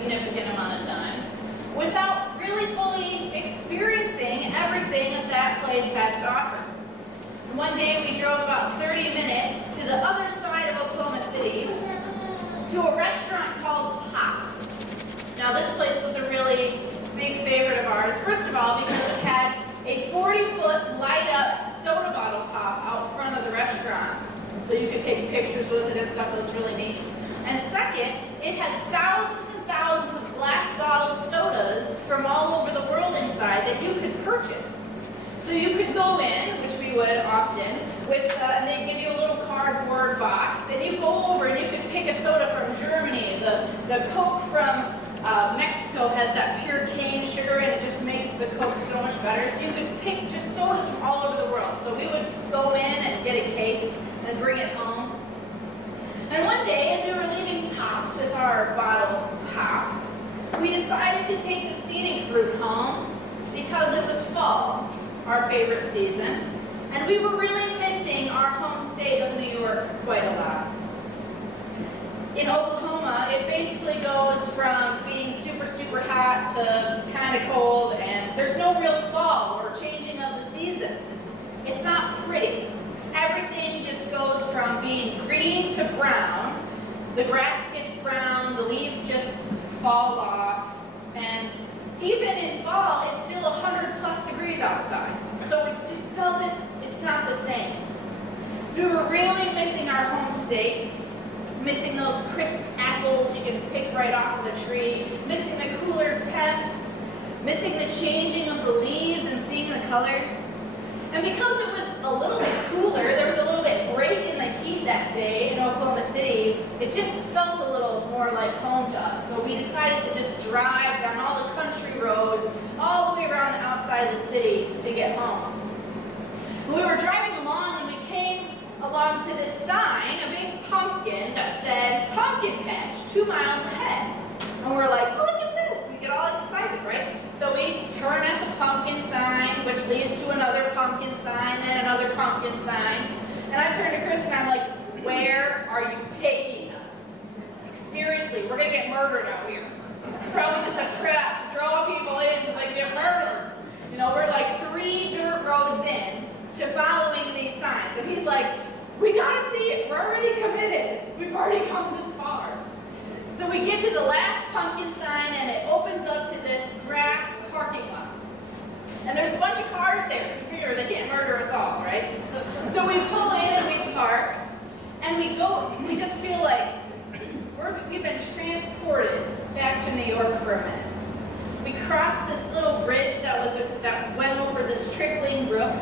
significant amount of time without really fully experiencing everything that that place has to offer. One day we drove about 30 minutes to the other side of Oklahoma City to a restaurant called Pops. Now this place was a really big favorite of ours, first of all because it had a 40-foot light-up soda bottle pop out front of the restaurant, so you could take pictures with it and stuff. It was really neat. And second, it had thousands and thousands of glass bottle sodas from all over the world inside that you could purchase. So you could go in, which we would often, with and they give you a little cardboard box, and you go over and you could pick a soda from Germany. The Coke from Mexico has that pure cane sugar, and it just makes the Coke so much better. So you could pick just sodas from all over the world. So we would go in and get a case and bring it home. And one day, as we were leaving Pops with our bottle pop, we decided to take the scenic route home because it was fall, our favorite season, and we were really missing our home state of New York quite a lot. In Oklahoma, it basically goes from being super, super hot to kind of cold, and there's no real fall or changing of the seasons. It's not pretty. Everything just goes from being green to brown. The grass gets brown, the leaves just fall off, and even in fall, it's still 100+ degrees outside. So it just doesn't, it's not the same. So we were really missing our home state, missing those crisp apples you can pick right off of the tree, missing the cooler temps, missing the changing of the leaves and seeing the colors. And because it was a little bit cooler, there was a little bit break in the heat that day in Oklahoma City, it just felt a little more like home to us. So we decided to just drive down all the country roads, all the way around the outside of the city to get home. And we were driving along and we came along to this sign, a big pumpkin that said Pumpkin Patch 2 miles ahead. And we're like, look at this, we get all excited, right? So we turn at the pumpkin sign, which leads to another pumpkin sign, and another pumpkin sign. And I turn to Chris and I'm like, where are you taking us? Like, seriously, we're gonna get murdered out here. It's probably just a trap to draw people in so they can get murdered. You know, we're like 3 dirt roads in to following these signs. And he's like, we gotta see it, we're already committed. We've already come this far. So we get to the last pumpkin sign and it opens up to this grass parking lot. And there's a bunch of cars there, so we figure they can't murder us all, right? So we pull in and we park, and we just feel like we've been transported back to New York for a minute. We crossed this little bridge that went over this trickling brook,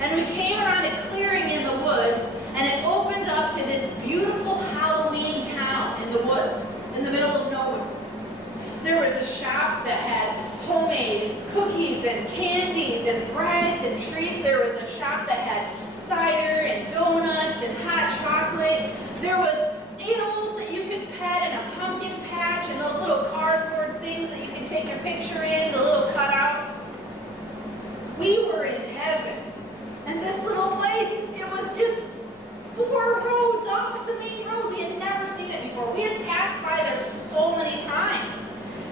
and we came around a clearing in the woods, and it opened up to this beautiful Halloween town in the woods, in the middle of nowhere. There was a shop that had homemade cookies and candies and breads and treats. There was a shop that had cider and donuts and hot chocolate. There was animals that you could pet and a pumpkin patch and those little cardboard things that you can take your picture in, the little cutouts. We were in heaven. And this little place, it was just 4 roads off of the main road. We had never seen it before. We had passed by there so many times.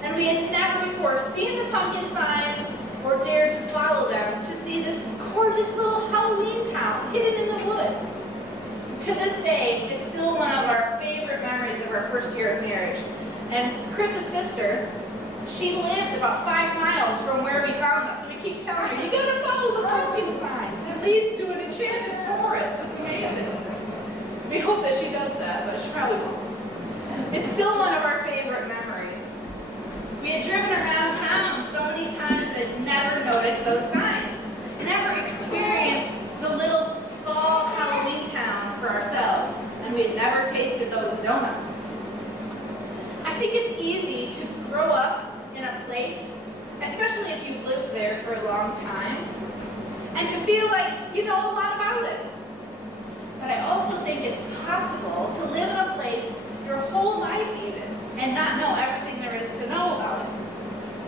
And we had never before seen the pumpkin signs or dared to follow them to see this gorgeous little Halloween town hidden in the woods. To this day, it's still one of our favorite memories of our first year of marriage. And Chris's sister, she lives about 5 miles from where we found them. So we keep telling her, you gotta follow the pumpkin signs. It leads to an enchanted forest. It's amazing. So we hope that she does that, but she probably won't. It's still one of our favorite memories. We had driven around town so many times that had never noticed those signs, never experienced the little fall Halloween town for ourselves, and we had never tasted those donuts. I think it's easy to grow up in a place, especially if you've lived there for a long time, and to feel like you know a lot about it. But I also think it's possible to live in a place your whole life even, and not know everything there is to know about it.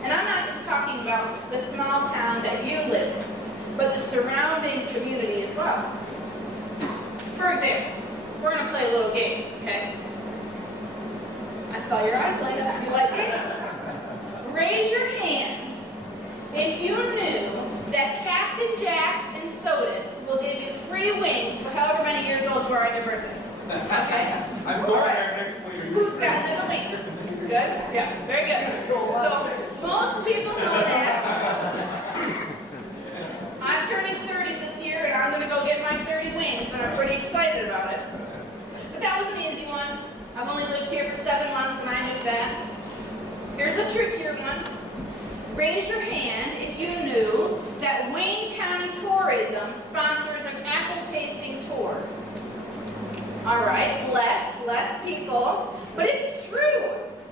And I'm not just talking about the small town that you live in, but the surrounding community as well. For example, we're going to play a little game, okay? I I saw your eyes light up. You like games? Raise your hand if you knew that Captain Jack's and Sodas will give you free wings for however many years old you are on your birthday. Okay? I'm going there next week. Who's got little wings? Good? Yeah, very good. So, most people know that. I'm turning 30 this year, and I'm going to go get my 30 wings, and I'm pretty excited about it. But that was an easy one. I've only lived here for 7 months, and I knew that. Here's a trickier one. Raise your hand if you knew that Wayne County Tourism sponsors an apple tasting tour. All right, less people, but it's true.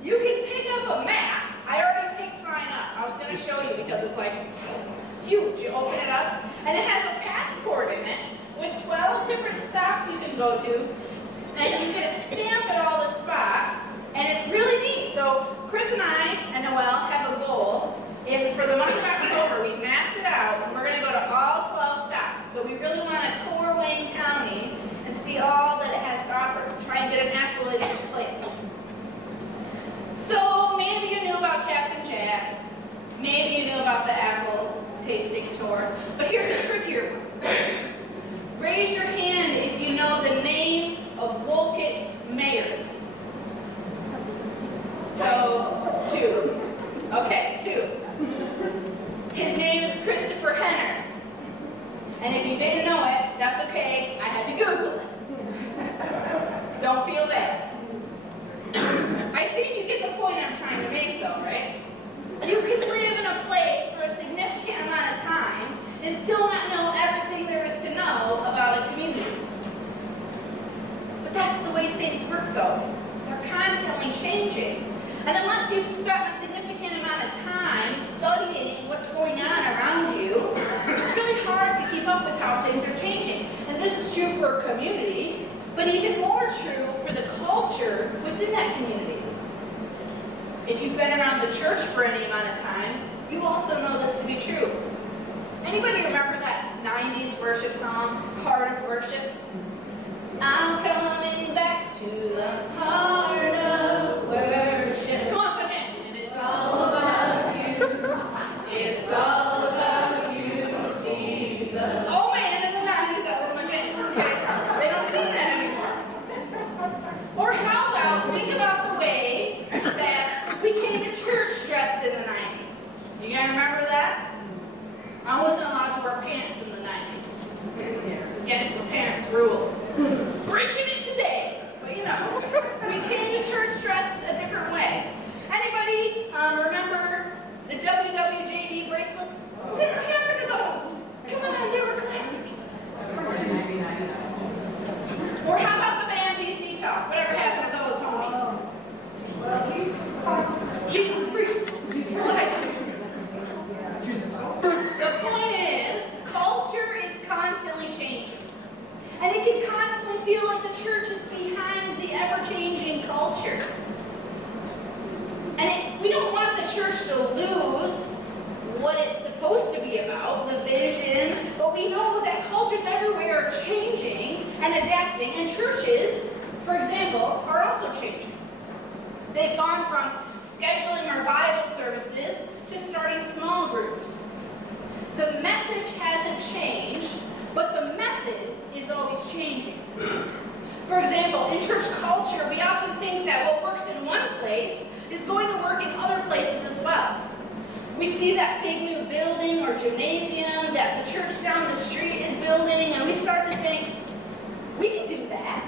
You can pick up a map. I already picked mine up. I was going to show you because it's like huge. You open it up, and it has a passport in it with 12 different stops you can go to, and you get a stamp at all the spots, and it's really neat. So Chris and I and Noelle have a goal. For the month of October, we mapped it out, and we're going to go to all 12 stops. So we really want to tour Wayne County and see all that it has to offer. Try and get an apple at each place. So maybe you knew about Captain Jack's. Maybe you knew about the apple tasting tour. But here's a trickier one. Raise your hand if you know the name of Wolcott's mayor. So, 2. Okay, 2. His name is Christopher Henner. And if you didn't know it, that's okay. I had to Google it. Don't feel bad. I think you get the point I'm trying to make, though, right? You can live in a place for a significant amount of time and still not know everything there is to know about a community. But that's the way things work, though. They're constantly changing. And unless you've spent a significant amount of time studying what's going on around you, it's really hard to keep up with how things are changing. And this is true for a community, but even more true for the culture within that community. If you've been around the church for any amount of time, you also know this to be true. Anybody remember that 90s worship song, Heart of Worship? I'm coming back to the heart of worship. Come on, put it in. And it's all about you. It's all about you, Jesus. Oh man, in the 90s that was my jam. Okay. They don't sing that anymore. Or how about, think about the way that we came to church dressed in the 90s. You guys remember that? I wasn't allowed to wear pants in the 90s. It's against the parents' rules. Breaking it today. But you know, we came to church dressed a different way. Anybody remember the WWJD bracelets? Whatever happened to those? Come on, they were classic. Or how about the band DC Talk? Whatever happened to those homies? Jesus Freaks. The point is, culture is constantly changing. And it can constantly feel like the church is behind the ever-changing culture. And we don't want the church to lose what it's supposed to be about, the vision, but we know that cultures everywhere are changing and adapting, and churches, for example, are also changing. They've gone from scheduling revival services to starting small groups. The message hasn't changed, but the method is always changing. For example, in church culture, we often think that what works in one place is going to work in other places as well. We see that big new building or gymnasium that the church down the street is building, and we start to think, we can do that.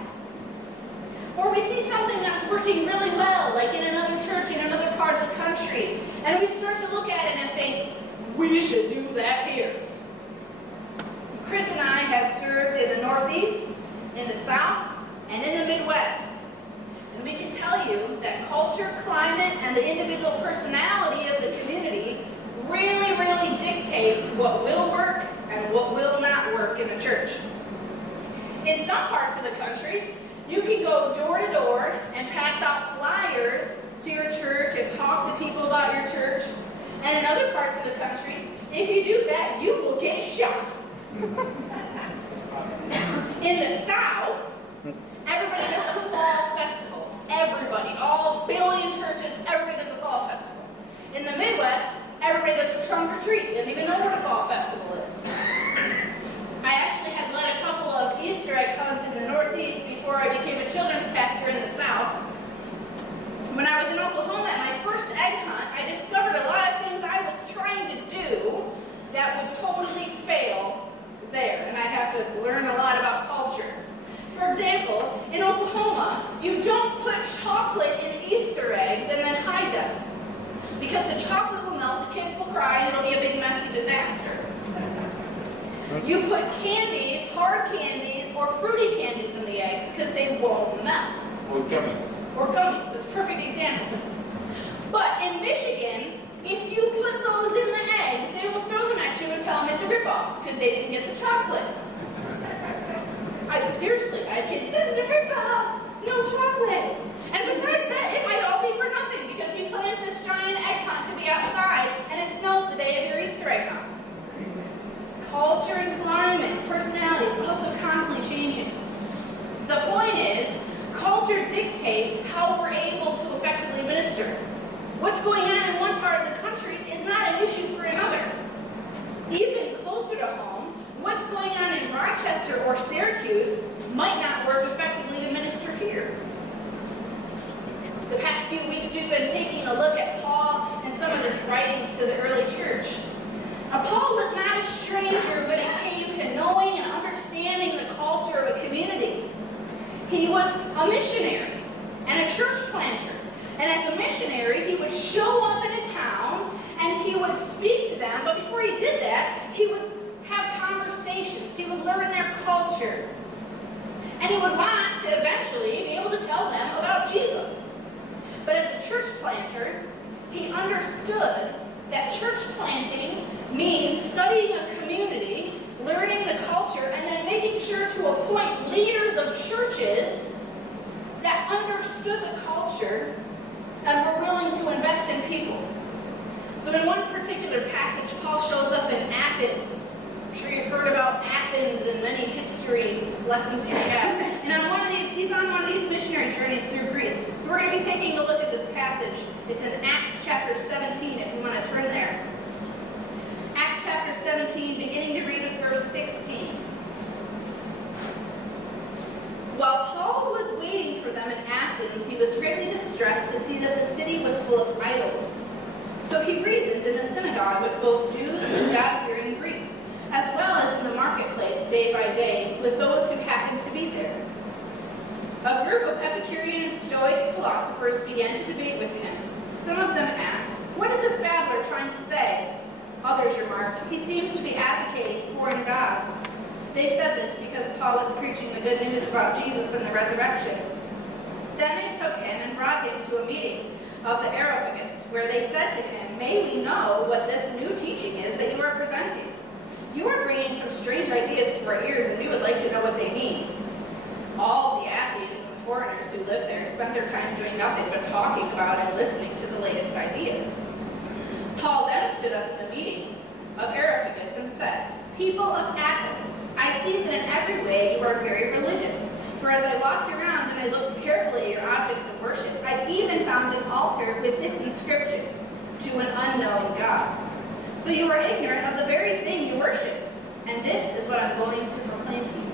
Or we see something that's working really well, like in another church in another part of the country, and we start to look at it and think, we should do that here. Chris and I have served in the Northeast, in the South, and in the Midwest. And we can tell you that culture, climate, and the individual personality of the community really, really dictates what will work and what will not work in a church. In some parts of the country, you can go door to door and pass out flyers to your church and talk to people about your church. And in other parts of the country, if you do that, you will get shot. In the South, everybody does a fall festival. Everybody, all billions egg hunt, I discovered a lot of things I was trying to do that would totally fail there, and I'd have to learn a lot about culture. For example, in Oklahoma, you don't put chocolate in Easter eggs and then hide them, because the chocolate will melt, the kids will cry, and it'll be a big messy disaster. You put candies, hard candies, or fruity candies in the eggs because they won't melt. Or gummies. Or gummies, that's a perfect example. But in Michigan, if you put those in the eggs, they will throw them at you and tell them it's a ripoff because they didn't get the chocolate. Seriously, I kid, this is a ripoff, no chocolate. And besides that, it might all be for nothing because you planned this giant egg hunt to be outside and it snows the day of your Easter egg hunt. Culture and climate, personality, it's also constantly changing. The point is, culture dictates how we're able to effectively minister. What's going on in one part of the country is not an issue for another. Even closer to home, what's going on in Rochester or Syracuse might not work effectively to minister here. The past few weeks we've been taking a look at Paul and some of his writings to the early church. Now, Paul was not a stranger when it came to knowing and understanding the culture of a community. He was a missionary and a church planter. And as a missionary, he would show up in a town and he would speak to them. But before he did that, he would have conversations. He would learn their culture. And he would want to eventually be able to tell them about Jesus. But as a church planter, he understood that church planting means studying a community, learning the culture, and then making sure to appoint leaders of churches that understood the culture and were willing to invest in people. So in one particular passage, Paul shows up in Athens. I'm sure you've heard about Athens in many history lessons you've had. And he's on one of these missionary journeys through Greece. We're going to be taking a look at this passage. It's in Acts chapter 17, if you want to turn there. Acts chapter 17, beginning to read with verse 16. While Paul was waiting for them in Athens, he was greatly distressed to see that the city was full of idols. So he reasoned in the synagogue with both Jews and God-fearing Greeks, as well as in the marketplace day by day with those who happened to be there. A group of Epicurean and Stoic philosophers began to debate with him. Some of them asked, "What is this babbler trying to say?" Others remarked, "He seems to be advocating foreign gods." They said this because Paul was preaching the good news about Jesus and the resurrection. Then they took him and brought him to a meeting of the Areopagus, where they said to him, "May we know what this new teaching is that you are presenting? You are bringing some strange ideas to our ears, and we would like to know what they mean." All the Athenians and foreigners who lived there spent their time doing nothing but talking about and listening to the latest ideas. Paul then stood up in the meeting of Areopagus and said, "People of Athens, I see that in every way you are very religious. For as I walked around and I looked carefully at your objects of worship, I even found an altar with this inscription, 'To an unknown God.' So you are ignorant of the very thing you worship, and this is what I'm going to proclaim to you."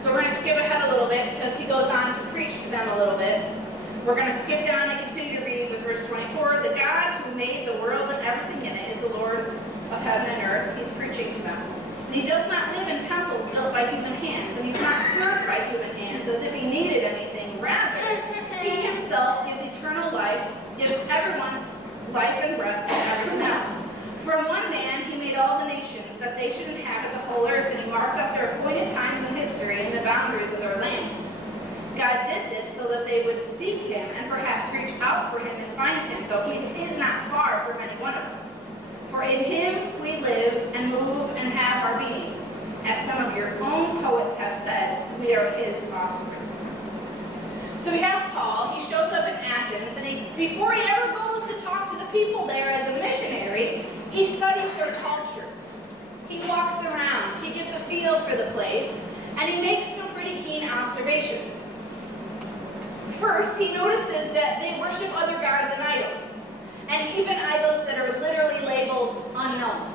So we're going to skip ahead a little bit because he goes on to preach to them a little bit. We're going to skip down and continue to read with verse 24. The God who made the world and everything in it is the Lord of heaven and earth. He's preaching to them. And he does not live in temples built by human hands, and he's not served by human hands as if he needed anything. Rather, he himself gives eternal life, gives everyone life and breath and everyone else. From one man he made all the nations, that they should inhabit the whole earth, and he marked out their appointed times in history and the boundaries of their lands. God did this so that they would seek him and perhaps reach out for him and find him, though he is not far from any one of us. For in him we live and move and have our being. As some of your own poets have said, we are his offspring. So we have Paul. He shows up in Athens, and before he ever goes to talk to the people there as a missionary, he studies their culture. He walks around, he gets a feel for the place, and he makes some pretty keen observations. First, he notices that they worship other gods and idols, and even idols that are literally labeled unknown.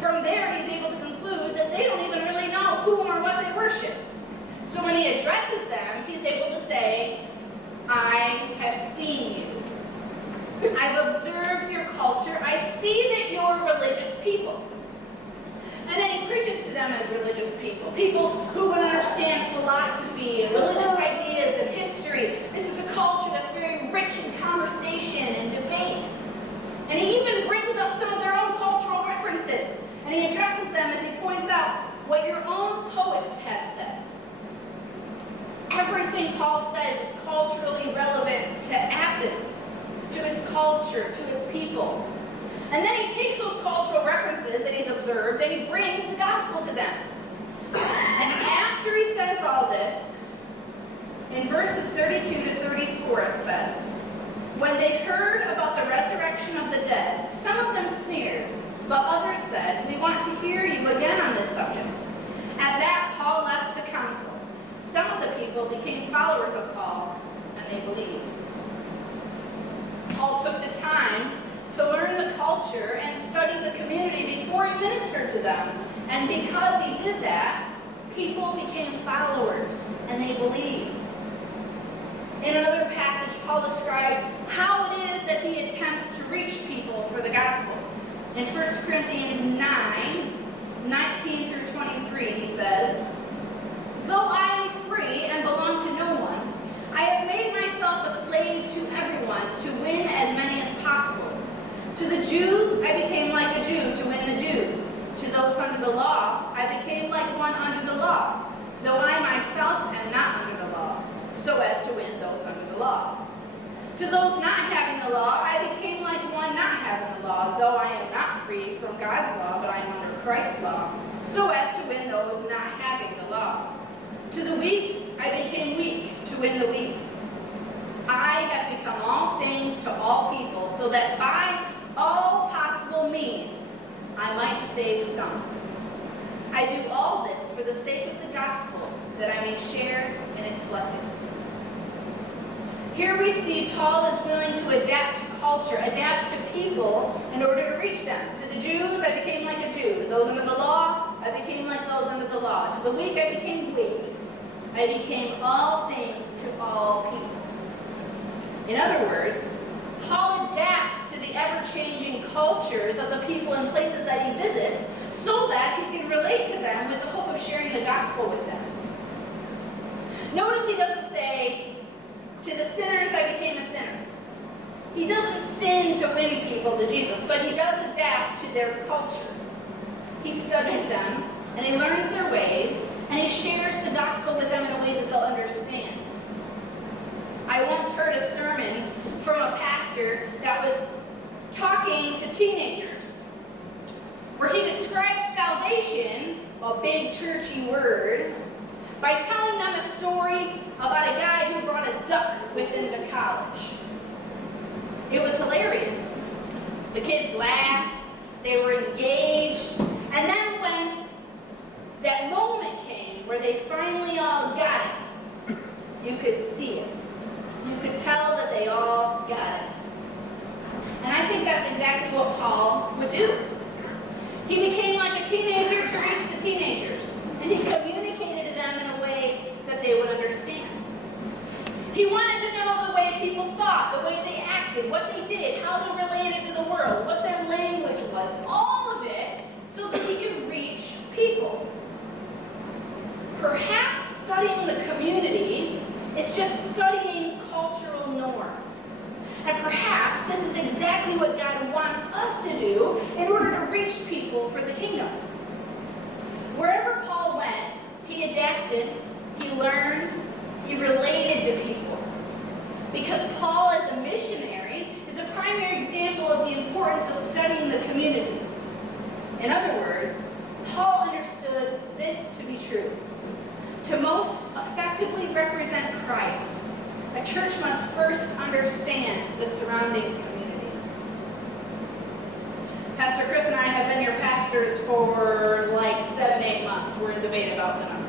From there, he's able to conclude that they don't even really know who or what they worship. So when he addresses them, he's able to say, "I have seen you." and conversation and debate. And he even brings up some of their own cultural references. And he addresses them as he points out what your own poets have said. Everything Paul says is culturally relevant to Athens, to its culture, to its people. And then he takes those cultural references that he's observed and he brings the gospel to them. And after he says all this, in verses 32 to 34 it says, when they heard about the resurrection of the dead, some of them sneered, but others said, we want to hear you again on this subject. At that, Paul left the council. Some of the people became followers of Paul, and they believed. Paul took the time to learn the culture and study the community before he ministered to them. And because he did that, people became followers, and they believed. In another passage, Paul describes how it is that he attempts to reach people for the gospel. In 1 Corinthians 9, 19 through 23, he says, though I am free and belong to no one, I have made myself a slave to everyone to win as many as possible. To the Jews, I became like a Jew to win the Jews. To those under the law, I became like one under the law, though I myself am not under the law, so as to win those under the law. To those not having the law, I became like one not having the law, though I am not free from God's law, but I am under Christ's law, so as to win those not having the law. To the weak, I became weak to win the weak. I have become all things to all people, so that by all possible means I might save some. I do all this for the sake of the gospel, that I may share in its blessings. Here we see Paul is willing to adapt to culture, adapt to people in order to reach them. To the Jews, I became like a Jew. To those under the law, I became like those under the law. To the weak, I became weak. I became all things to all people. In other words, Paul adapts to the ever-changing cultures of the people and places that he visits so that he can relate to them with the hope of sharing the gospel with them. Notice he doesn't say, to the sinners I became a sinner. He doesn't sin to win people to Jesus, but he does adapt to their culture. He studies them, and he learns their ways, and he shares the gospel with them in a way that they'll understand. I once heard a sermon from a pastor that was talking to teenagers, where he described salvation, a big churchy word, by telling them a story about a guy who brought a duck with him to college. It was hilarious. The kids laughed, they were engaged, and then when that moment came where they finally all got it, you could see it. You could tell that they all got it. And I think that's exactly what Paul would do. He became like a teenager to reach the teenagers, and he communicated to them in a way that they would understand. He wanted to know the way people thought, the way they acted, what they did, how they related to the world, what their language was, all of it, so that he could reach people. Perhaps studying the community is just studying cultural norms. And perhaps this is exactly what God wants us to do in order to reach people for the kingdom. Wherever Paul went, he adapted, he learned, he related to people. Because Paul, as a missionary, is a primary example of the importance of studying the community. In other words, Paul understood this to be true. To most effectively represent Christ, a church must first understand the surrounding community. Pastor Chris and I have been your pastors for like 7-8 months. We're in debate about the number.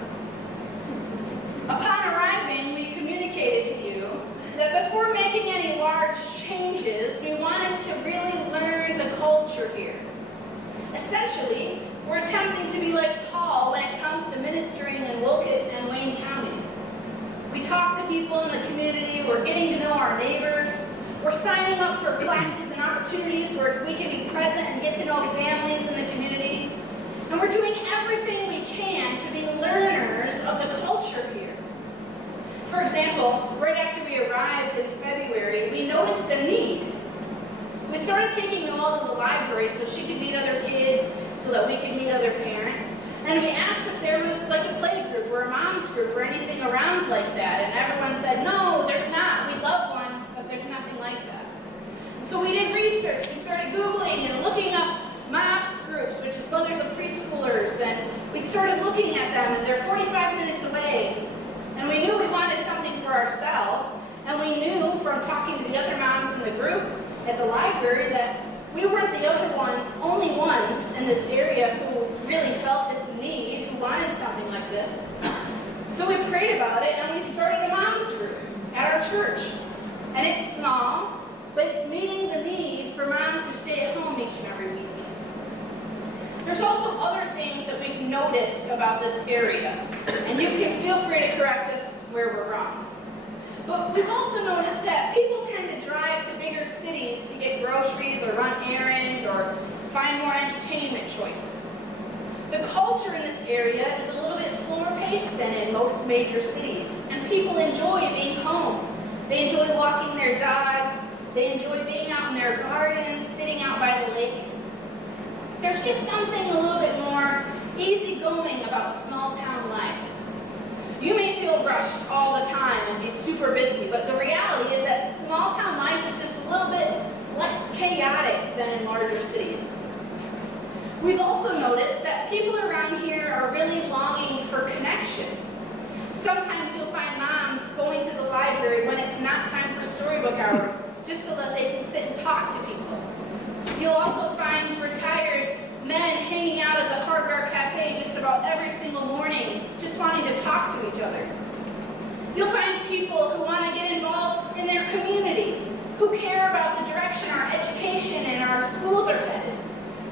Upon arriving, we communicated to you that before making any large changes, we wanted to really learn the culture here. Essentially, we're attempting to be like Paul when it comes to ministering in Wilkett and Wayne County. We talk to people in the community, we're getting to know our neighbors, we're signing up for classes and opportunities where we can be present and get to know families in the community. And we're doing everything we can to be learners of the culture here. For example, right after we arrived in February, we noticed a need. We started taking Noelle to the library so she could meet other kids, so that we could meet other parents. And we asked if there was like a play group or a mom's group or anything around like that. And everyone said, no, there's not. We'd love one, but there's nothing like that. So we did research. We started Googling and looking up MOPS groups, which is mothers of preschoolers. And we started looking at them, and they're 45 minutes away. And we knew we wanted something for ourselves. And we knew from talking to the other moms in the group at the library that we weren't the only ones in this area who really felt this need, who wanted something like this. So we prayed about it, and we started a mom's group at our church. And it's small, but it's meeting the need for moms who stay at home each and every week. There's also other things that we've noticed about this area, and you can feel free to correct us where we're wrong. But we've also noticed that people tend to drive to bigger cities to get groceries or run errands or find more entertainment choices. The culture in this area is a little bit slower paced than in most major cities, and people enjoy being home. They enjoy walking their dogs, they enjoy being out in their gardens, sitting out by the lake. There's just something a little bit more easygoing about small town life. You may feel rushed all the time and be super busy, but the reality is that small town life is just a little bit less chaotic than in larger cities. We've also noticed that people around here are really longing for connection. Sometimes you'll find moms going to the library when it's not time for storybook hour, just so that they can sit and talk to people. You'll also find retired men hanging out at the Hardware Cafe just about every single morning, just wanting to talk to each other. You'll find people who want to get involved in their community, who care about the direction our education and our schools are headed,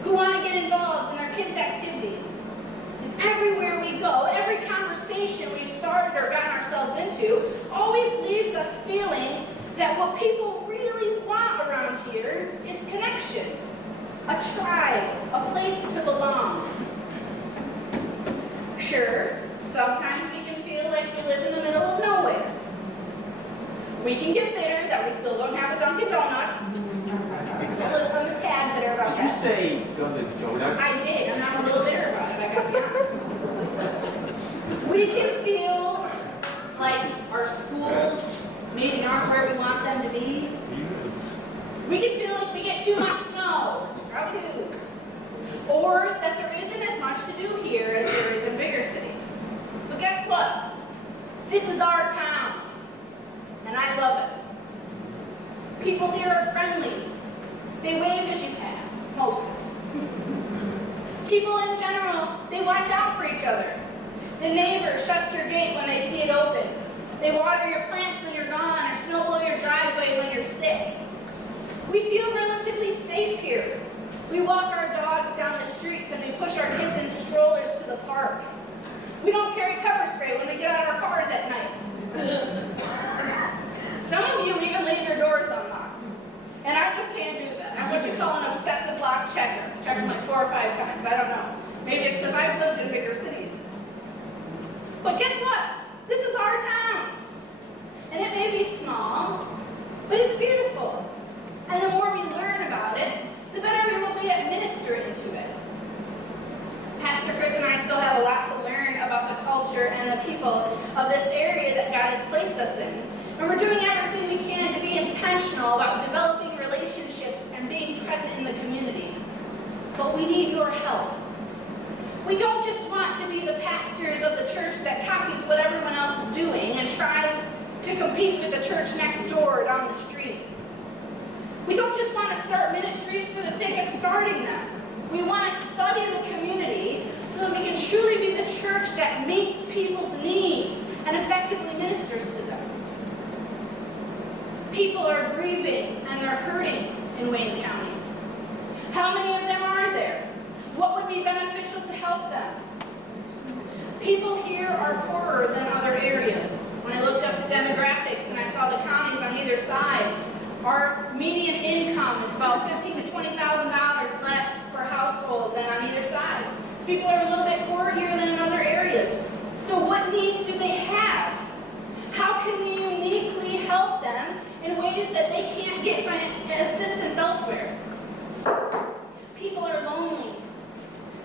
who want to get involved in our kids' activities. And everywhere we go, every conversation we've started or gotten ourselves into always leaves us feeling that what people really want around here is connection. A tribe, a place to belong. Sure, sometimes we can feel like we live in the middle of nowhere. We can get there, that we still don't have a Dunkin' Donuts. I'm a tad bitter about Did you that. say Dunkin' Donuts? I did, and I'm a little bitter about it, I gotta be honest. We can feel like our schools maybe aren't where we want them to be. We can feel like we get too much snow. Probably do. Or that there isn't as much to do here as there is in bigger cities. But guess what? This is our town, and I love it. People here are friendly. They wave as you pass, most of them. People in general, they watch out for each other. The neighbor shuts her gate when they see it open. They water your plants when you're gone, or snow blow your driveway when you're sick. We feel relatively safe here. We walk our dogs down the streets and we push our kids in strollers to the park. We don't carry pepper spray when we get out of our cars at night. Some of you even leave your doors unlocked. And I just can't do that. I'm what you call an obsessive lock checker. Check them like 4 or 5 times. I don't know. Maybe it's because I've lived in bigger cities. But guess what? This is our town. And it may be small, but it's beautiful. And the more we learn about it, the better we will be at ministering to it. Pastor Chris and I still have a lot to learn about the culture and the people of this area that God has placed us in. And we're doing everything we can to be intentional about developing relationships and being present in the community. But we need your help. We don't just want to be the pastors of the church that copies what everyone else is doing and tries to compete with the church next door or down the street. We don't just want to start ministries for the sake of starting them. We want to study the community so that we can truly be the church that meets people's needs and effectively ministers to them. People are grieving and they're hurting in Wayne County. How many of them are there? What would be beneficial to help them? People here are poorer than other areas. When I looked up the demographics and I saw the counties on either side, our median income is about $15,000 to $20,000 less per household than on either side. So people are a little bit poorer here than in other areas. So what needs do they have? How can we uniquely help them in ways that they can't get assistance elsewhere? People are lonely,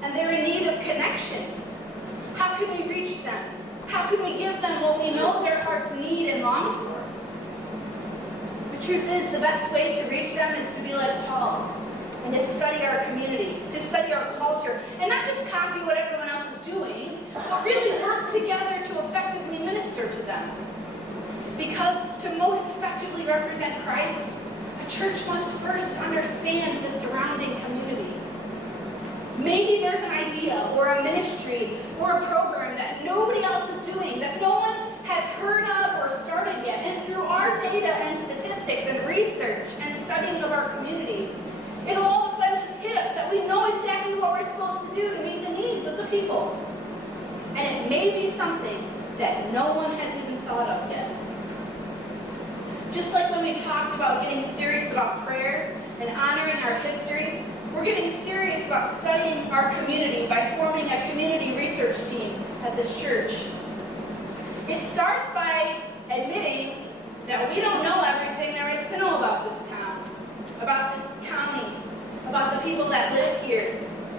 and they're in need of connection. How can we reach them? How can we give them what we know their hearts need and long for? The truth is, the best way to reach them is to be like Paul and to study our community, to study our culture, and not just copy what everyone else is doing, but really work together to effectively minister to them. Because to most effectively represent Christ, a church must first understand the surrounding community. Maybe there's an idea or a ministry or a program that nobody else is doing, that no one has heard of or started yet. And through our data and statistics and research and studying of our community, it'll all of a sudden just hit us that we know exactly what we're supposed to do to meet the needs of the people. And it may be something that no one has even thought of yet. Just like when we talked about getting serious about prayer and honoring our history, we're getting serious about studying our community by forming a community research team at this church. It starts by admitting that we don't know everything there is to know about this town, about this county, about the people that live here,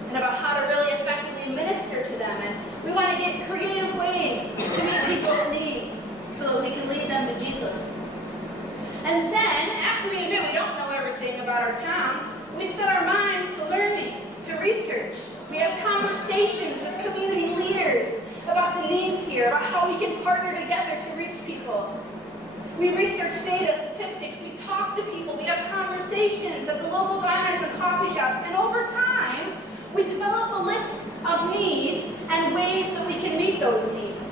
and about how to really effectively minister to them. And we want to get creative ways to meet people's needs so that we can lead them to Jesus. And then, after we admit we don't know everything about our town, we set our minds to learning, to research. We have conversations with community leaders about the needs here, about how we can partner together to reach people. We research data, statistics, we talk to people, we have conversations at the local diners and coffee shops, and over time, we develop a list of needs and ways that we can meet those needs.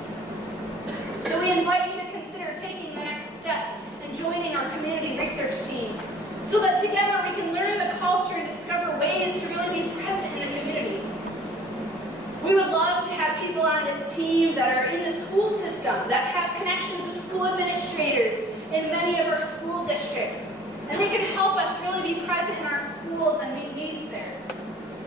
So we invite you to consider taking the next step and joining our community research team, so that together we can learn the culture and discover ways to really be present in the community. We would love to have people on this team that are in the school system, that have connections with school administrators in many of our school districts, and they can help us really be present in our schools and meet needs there.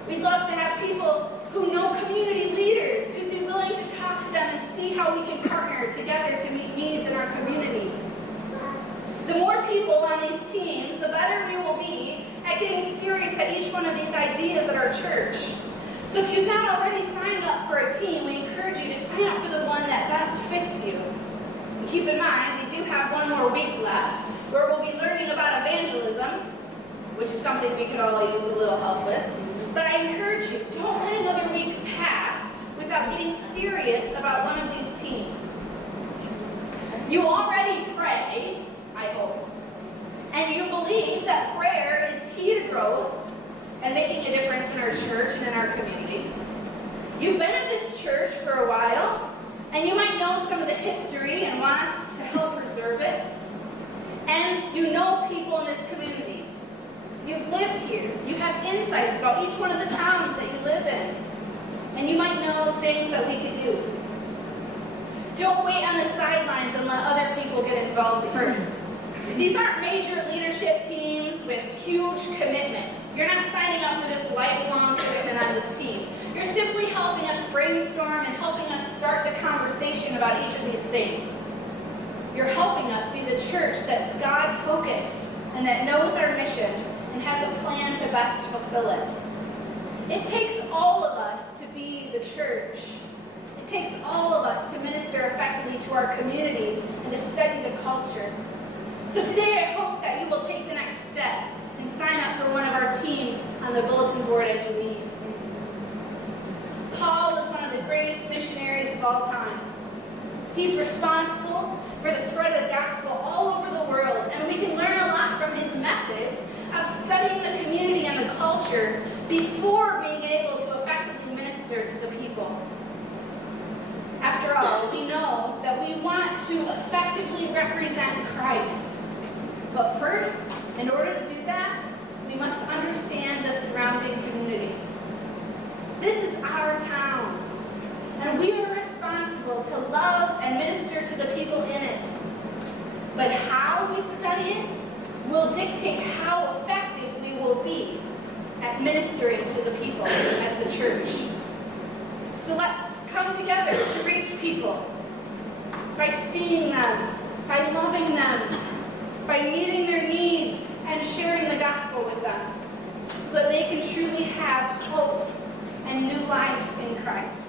We'd love to have people who know community leaders, who'd be willing to talk to them and see how we can partner together to meet needs in our community. The more people on these teams, the better we will be at getting serious at each one of these ideas at our church. So if you've not already signed up for a team, we encourage you to sign up for the one that best fits you. And keep in mind, we do have one more week left where we'll be learning about evangelism, which is something we could all use a little help with. But I encourage you, don't let another week pass without getting serious about one of these teams. You already pray, I hope, and you believe that prayer is key to growth and making a difference in our church and in our community. You've been at this church for a while, and you might know some of the history and want us to help preserve it. And you know people in this community. You've lived here. You have insights about each one of the towns that you live in. And you might know things that we could do. Don't wait on the sidelines and let other people get involved first. These aren't major leadership teams with huge commitments. You're not signing up for this lifelong commitment on this team. You're simply helping us brainstorm and helping us start the conversation about each of these things. You're helping us be the church that's God-focused and that knows our mission and has a plan to best fulfill it. It takes all of us to be the church. It takes all of us to minister effectively to our community and to study the culture. So today I hope that you will take the next step and sign up for one of our teams on the bulletin board as you leave. Paul was one of the greatest missionaries of all times. He's responsible for the spread of the gospel all over the world, and we can learn a lot from his methods of studying the community and the culture before being able to effectively minister to the people. After all, we know that we want to effectively represent Christ. But first, in order to do that, we must understand the surrounding community. This is our town, and we are responsible to love and minister to the people in it. But how we study it will dictate how effective we will be at ministering to the people as the church. So let's come together to reach people by seeing them, by loving them, by meeting their needs and sharing the gospel with them, so that they can truly have hope and new life in Christ.